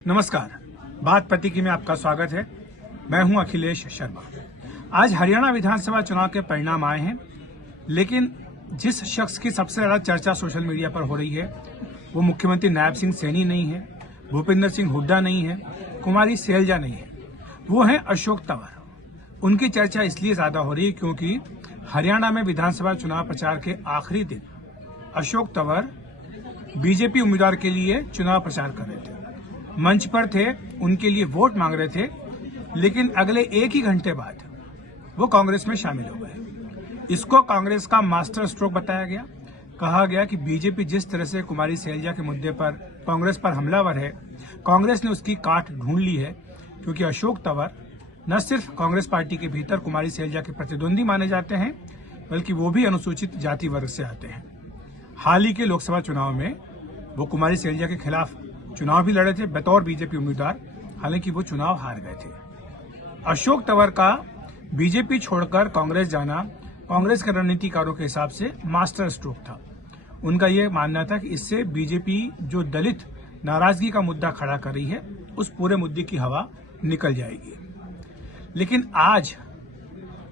नमस्कार, बात पति की में आपका स्वागत है। मैं हूं अखिलेश शर्मा। आज हरियाणा विधानसभा चुनाव के परिणाम आए हैं, लेकिन जिस शख्स की सबसे ज्यादा चर्चा सोशल मीडिया पर हो रही है वो मुख्यमंत्री नायब सिंह सैनी नहीं है, भूपेंद्र सिंह हुड्डा नहीं है, कुमारी सैलजा नहीं है, वो है अशोक तंवर। उनकी चर्चा इसलिए ज्यादा हो रही है क्योंकि हरियाणा में विधानसभा चुनाव प्रचार के आखिरी दिन अशोक तंवर बीजेपी उम्मीदवार के लिए चुनाव प्रचार कर रहे थे, मंच पर थे, उनके लिए वोट मांग रहे थे, लेकिन अगले एक ही घंटे बाद वो कांग्रेस में शामिल हो गए। इसको कांग्रेस का मास्टर स्ट्रोक बताया गया। कहा गया कि बीजेपी जिस तरह से कुमारी सैलजा के मुद्दे पर कांग्रेस पर हमलावर है, कांग्रेस ने उसकी काट ढूंढ ली है, क्योंकि अशोक तंवर न सिर्फ कांग्रेस पार्टी के भीतर कुमारी सैलजा के प्रतिद्वंदी माने जाते हैं, बल्कि वो भी अनुसूचित जाति वर्ग से आते हैं। हाल ही के लोकसभा चुनाव में वो कुमारी सैलजा के खिलाफ चुनाव भी लड़े थे बतौर बीजेपी उम्मीदवार, हालांकि वो चुनाव हार गए थे। अशोक तंवर का बीजेपी छोड़कर कांग्रेस जाना कांग्रेस के रणनीतिकारों के हिसाब से मास्टर स्ट्रोक था। उनका ये मानना था कि इससे बीजेपी जो दलित नाराजगी का मुद्दा खड़ा कर रही है, उस पूरे मुद्दे की हवा निकल जाएगी। लेकिन आज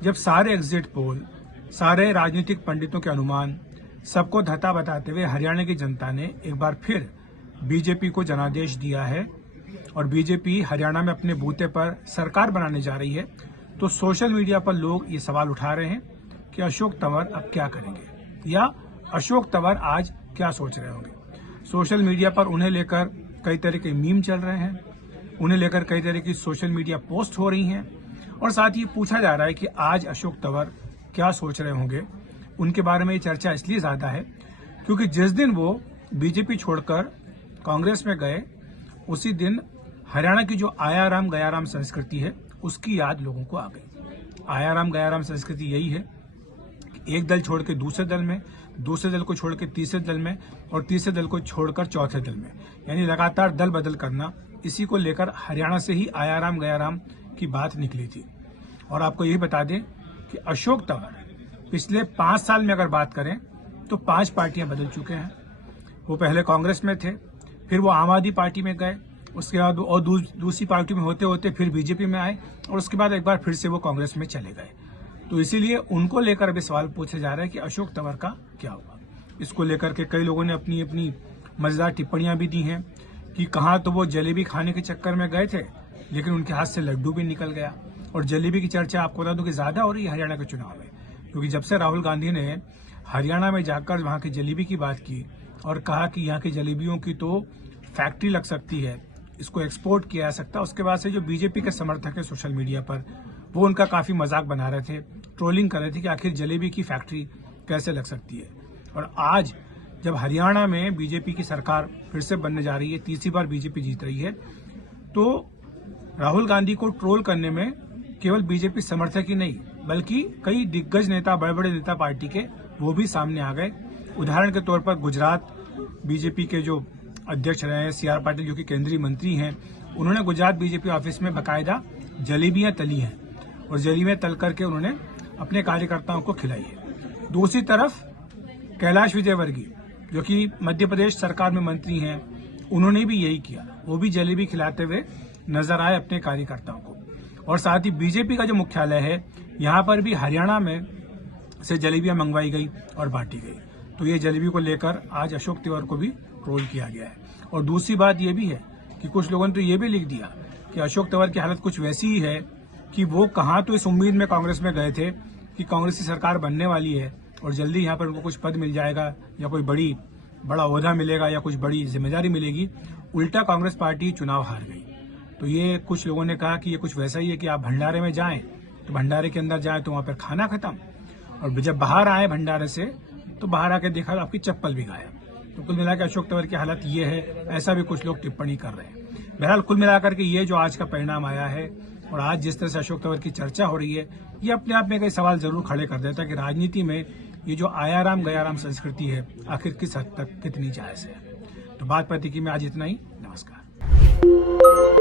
जब सारे एग्जिट पोल, सारे राजनीतिक पंडितों के अनुमान सबको धता बताते हुए हरियाणा की जनता ने एक बार फिर बीजेपी को जनादेश दिया है और बीजेपी हरियाणा में अपने बूते पर सरकार बनाने जा रही है, तो सोशल मीडिया पर लोग ये सवाल उठा रहे हैं कि अशोक तंवर अब क्या करेंगे या अशोक तंवर आज क्या सोच रहे होंगे। सोशल मीडिया पर उन्हें लेकर कई तरह के मीम चल रहे हैं, उन्हें लेकर कई तरह की सोशल मीडिया पोस्ट हो रही हैं, और साथ ही पूछा जा रहा है कि आज अशोक तंवर क्या सोच रहे होंगे। उनके बारे में ये चर्चा इसलिए ज्यादा है क्योंकि जिस दिन वो बीजेपी छोड़कर कांग्रेस में गए, उसी दिन हरियाणा की जो आयाराम गयाराम संस्कृति है उसकी याद लोगों को आ गई। आयाराम गयाराम संस्कृति यही है कि एक दल छोड़ के दूसरे दल में, दूसरे दल को छोड़ के तीसरे दल में, और तीसरे दल को छोड़कर चौथे दल में, यानी लगातार दल बदल करना। इसी को लेकर हरियाणा से ही आयाराम गयाराम की बात निकली थी। और आपको यही बता दें कि अशोक तंवर पिछले 5 साल में अगर बात करें तो 5 पार्टियां बदल चुके हैं। वो पहले कांग्रेस में थे, फिर वो आम आदमी पार्टी में गए, उसके बाद और दूसरी पार्टी में होते होते फिर बीजेपी में आए, और उसके बाद एक बार फिर से वो कांग्रेस में चले गए। तो इसीलिए उनको लेकर अभी सवाल पूछा जा रहा है कि अशोक तंवर का क्या हुआ। इसको लेकर के कई लोगों ने अपनी अपनी मजेदार टिप्पणियां भी दी हैं कि कहाँ तो वो जलेबी खाने के चक्कर में गए थे, लेकिन उनके हाथ से लड्डू भी निकल गया। और जलेबी की चर्चा आपको बता दूं कि ज्यादा हो रही है हरियाणा के चुनाव में, क्योंकि जब से राहुल गांधी ने हरियाणा में जाकर वहां की जलेबी की बात की और कहा कि यहाँ की जलेबियों की तो फैक्ट्री लग सकती है, इसको एक्सपोर्ट किया जा सकता है, उसके बाद से जो बीजेपी के समर्थक है सोशल मीडिया पर, वो उनका काफी मजाक बना रहे थे, ट्रोलिंग कर रहे थे कि आखिर जलेबी की फैक्ट्री कैसे लग सकती है। और आज जब हरियाणा में बीजेपी की सरकार फिर से बनने जा रही है, तीसरी बार बीजेपी जीत रही है, तो राहुल गांधी को ट्रोल करने में केवल बीजेपी समर्थक ही नहीं, बल्कि कई दिग्गज नेता, बड़े बड़े नेता पार्टी के, वो भी सामने आ गए। उदाहरण के तौर पर गुजरात बीजेपी के जो अध्यक्ष रहे हैं CR पाटिल, जो कि केंद्रीय मंत्री हैं, उन्होंने गुजरात बीजेपी ऑफिस में बाकायदा जलेबियां तली हैं और जलेबियां तल करके उन्होंने अपने कार्यकर्ताओं को खिलाई है। दूसरी तरफ कैलाश विजयवर्गीय, जो कि मध्य प्रदेश सरकार में मंत्री हैं, उन्होंने भी यही किया, वो भी जलेबी खिलाते हुए नजर आए अपने कार्यकर्ताओं को। और साथ ही बीजेपी का जो मुख्यालय है, यहाँ पर भी हरियाणा में से जलेबियां मंगवाई गई और बांटी गई। तो ये जलेबी को लेकर आज अशोक तंवर को भी ट्रोल किया गया है। और दूसरी बात ये भी है कि कुछ लोगों ने तो ये भी लिख दिया कि अशोक तंवर की हालत कुछ वैसी ही है कि वो कहाँ तो इस उम्मीद में कांग्रेस में गए थे कि कांग्रेस की सरकार बनने वाली है और जल्दी यहाँ पर उनको कुछ पद मिल जाएगा या कोई बड़ा ओहदा मिलेगा या कुछ बड़ी जिम्मेदारी मिलेगी, उल्टा कांग्रेस पार्टी चुनाव हार गई। तो ये कुछ लोगों ने कहा कि ये कुछ वैसा ही है कि आप भंडारे में जाएं तो भंडारे के अंदर जाएं तो वहां पर खाना खत्म, और जब बाहर आए भंडारे से तो बाहर आके देखा तो आपकी चप्पल भी गायब। तो कुल मिलाकर अशोक तंवर की हालत ये है, ऐसा भी कुछ लोग टिप्पणी कर रहे हैं। बहरहाल कुल मिलाकर के ये जो आज का परिणाम आया है और आज जिस तरह से अशोक तंवर की चर्चा हो रही है, ये अपने आप में कई सवाल जरूर खड़े कर देता है कि राजनीति में ये जो आयाराम गयाराम संस्कृति है आखिर किस हद तक कितनी जायज है। तो बात पति की में आज इतना ही। नमस्कार।